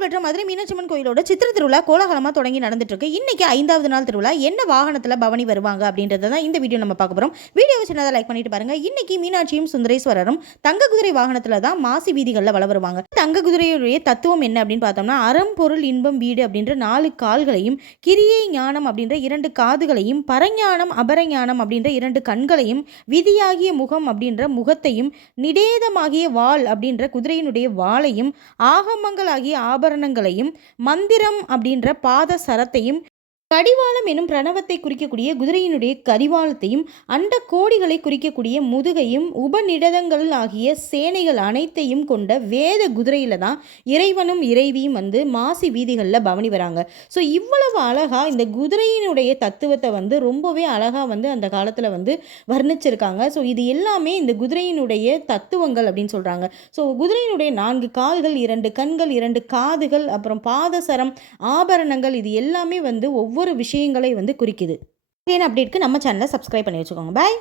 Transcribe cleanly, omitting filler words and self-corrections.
புகழ்பெற்ற மதுரை மீனாட்சி அம்மன் கோயிலோட சித்திர திருவிழா கோலாகலமாக தொடங்கி நடந்துட்டு இருக்கு. இன்னைக்கு 5வது நாள் திருவிழா. என்ன வாகனத்தில் பவனி வருவாங்க அப்படின்றத தான் இந்த வீடியோ நம்ம பார்க்க போகிறோம். வீடியோவை சின்னதாக லைக் பண்ணிட்டு பாருங்க. இன்னைக்கு மீனாட்சியும் சுந்தரேஸ்வரரும் தங்க குதிரை வாகனத்தில் தான் மாசி வீதிகளில் வள வருவாங்க. தங்க குதிரையுடைய தத்துவம் என்ன அப்படின்னு பார்த்தோம்னா, அறம் பொருள் இன்பம் வீடு அப்படின்ற 4 கால்களையும், கிரியை ஞானம் அப்படின்ற 2 காதுகளையும், பரஞானம் அபரஞானம் அப்படின்ற 2 கண்களையும், விதியாகிய முகம் அப்படின்ற முகத்தையும், நிடேதமாகிய வாள் அப்படின்ற குதிரையினுடைய வாளையும், ஆகமங்களாகிய ஆபரணங்களையும், மந்திரம் அப்படின்ற பாத சரத்தையும், கடிவாளம் எனும் பிரணவத்தை குறிக்கக்கூடிய குதிரையினுடைய கடிவாளத்தையும், அண்ட கோடிகளை குறிக்கக்கூடிய முதுகையும், உபநிடதங்கள் ஆகிய சேனைகள் அனைத்தையும் கொண்ட வேத குதிரையில தான் இறைவனும் இறைவியும் மாசி வீதிகளில் பவனி வராங்க. ஸோ இவ்வளவு அழகா இந்த குதிரையினுடைய தத்துவத்தை ரொம்பவே அழகா அந்த காலத்தில் வர்ணிச்சிருக்காங்க. ஸோ இது எல்லாமே இந்த குதிரையினுடைய தத்துவங்கள் அப்படின்னு சொல்றாங்க. ஸோ குதிரையினுடைய 4 கால்கள், 2 கண்கள், 2 காதுகள், அப்புறம் பாதசரம், ஆபரணங்கள், இது எல்லாமே ஒவ்வொரு விஷயங்களை குறிக்குது. அப்டேட்க்கு நம்ம சேனலை சப்ஸ்கிரைப் பண்ணி வச்சுக்கோங்க. பாய்.